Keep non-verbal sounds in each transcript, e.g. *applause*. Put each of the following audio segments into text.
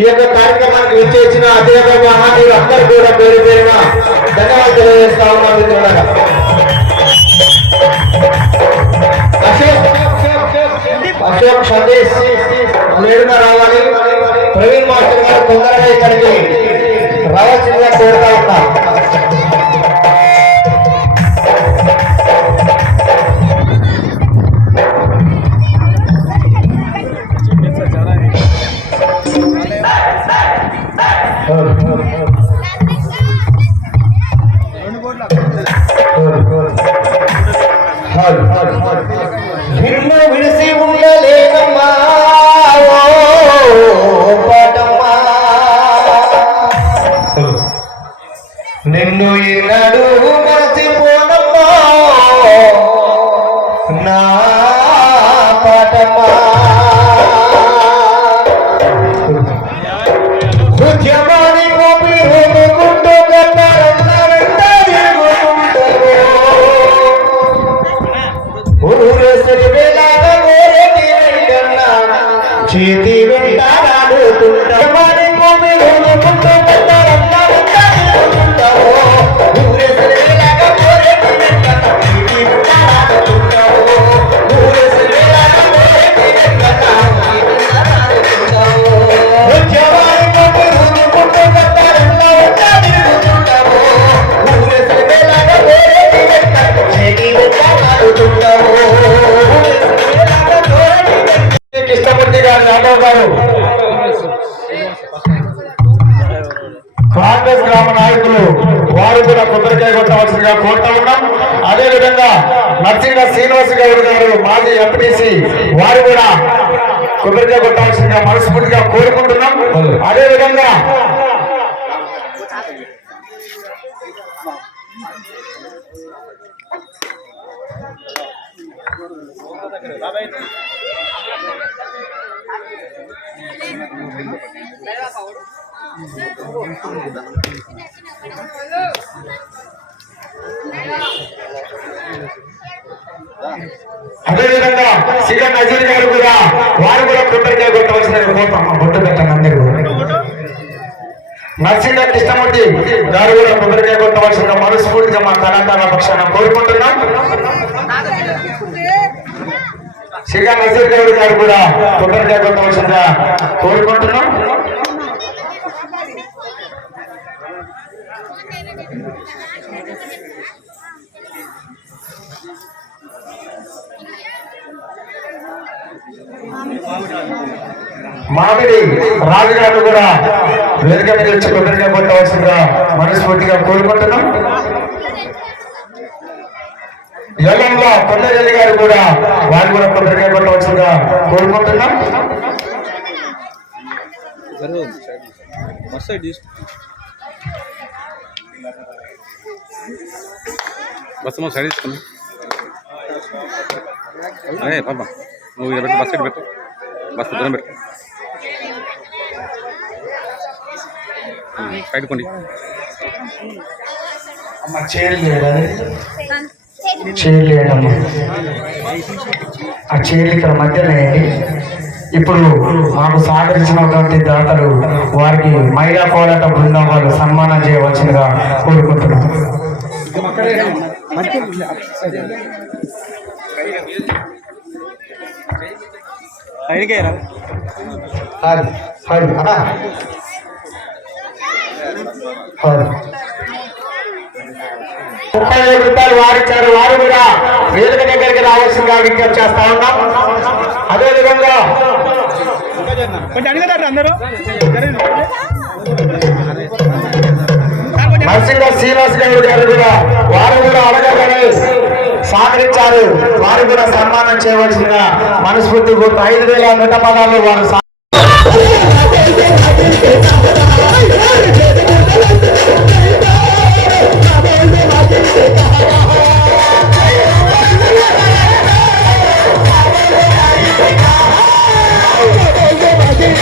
ఈ యొక్క కార్యక్రమానికి విచ్చేసిన అదేవిధంగా మహానీయులు అందరూ కూడా పేరు పేరున ధన్యవాదాలు తెలియజేస్తా ఉన్నాం. మిత్రులారా అశోక్ అశోక్ సందేశ్ నేడుగా రావాలి. ప్రవీణ్ మాస్టర్ గారు తొందరగా ఇక్కడికి రావాల్సిందిగా కోరుతా ఉన్నా. నిన్ను విడిసి ఉండలేనమ్మా నిన్ను ఈనాడు మరచిపోనమ్మా. నా పాటమ్మా. నాడుతుంటారు కృష్ణమూర్తి గారు యాదవ్ గారు కాంగ్రెస్ గ్రామ నాయకులు వారు కూడా కొబ్బరికాయ కొట్టవలసిందిగా కోరుతా ఉన్నాం. అదే విధంగా నర్సింగ శ్రీనివాస్ గౌడ్ గారు మాజీ ఎంపీటీసీ వారు కూడా కొబ్బరికాయ కొట్టవలసిందిగా మనస్ఫూర్తిగా కోరుకుంటున్నాం. అదే అదేవిధంగా సీఎం నజీర్ గారు కూడా వారు కూడా కొబ్బరికాయ కొట్టవలసిన కోరుతాం బొట్టు పెట్టండి అందరూ నరసింహ కృష్ణమూర్తి గారు కూడా కొబ్బరికాయ కొట్టవలసిన మనస్ఫూర్తిగా మా కళాకారుల పక్షాన కోరుకుంటున్నాం. సిగా నజీర్ గౌడ్ గారు కూడా కొబ్బరికాయ కొట్టవలసిందిగా కోరుకుంటున్నాం. మామిడి రాజుగారు కూడా వేదిక మీద వచ్చి కొబ్బరికాయ కొట్టవలసిందిగా మనస్ఫూర్తిగా కోరుకుంటున్నాం. ఎల్లంలో కొండరెడ్డి గారు కూడా వారు కూడా కొబ్బరికాయ కొట్టవలసిందిగా కోరుకుంటున్నాం మస్తు సైడ్ తీసుకున్నా అదే పాప నువ్వు ఇక్కడ పెట్టు పెట్టు దూరం పెట్టు సైడ్ కొండి అమ్మ లేదండి చైర్ లేదమ్మా ఆ చైర్ ఇక్కడ మధ్యలో వేయండి ఇప్పుడు మాకు సహకరించినటువంటి దాతలు వారికి మహిళా పోరాట బృందం వాళ్ళు సన్మానం చేయవలసిందిగా కోరుకుంటున్నాం. సైడ్కే రా హాయ్. ఐదు రూపాయలు వారిచ్చారు. వారు కూడా వేదిక దగ్గరికి రావాల్సిందిగా విజ్ఞప్తి చేస్తా ఉన్నాం. అదే విధంగా శ్రీనివాస్ గౌడ్ గారు కూడా వారు కూడా అడగగానే సహకరించారు. వారు కూడా సన్మానం చేయవలసిన మనస్ఫూర్తి గుర్తు ఐదు వేల నూట పదాలు వారు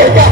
Yeah. *laughs*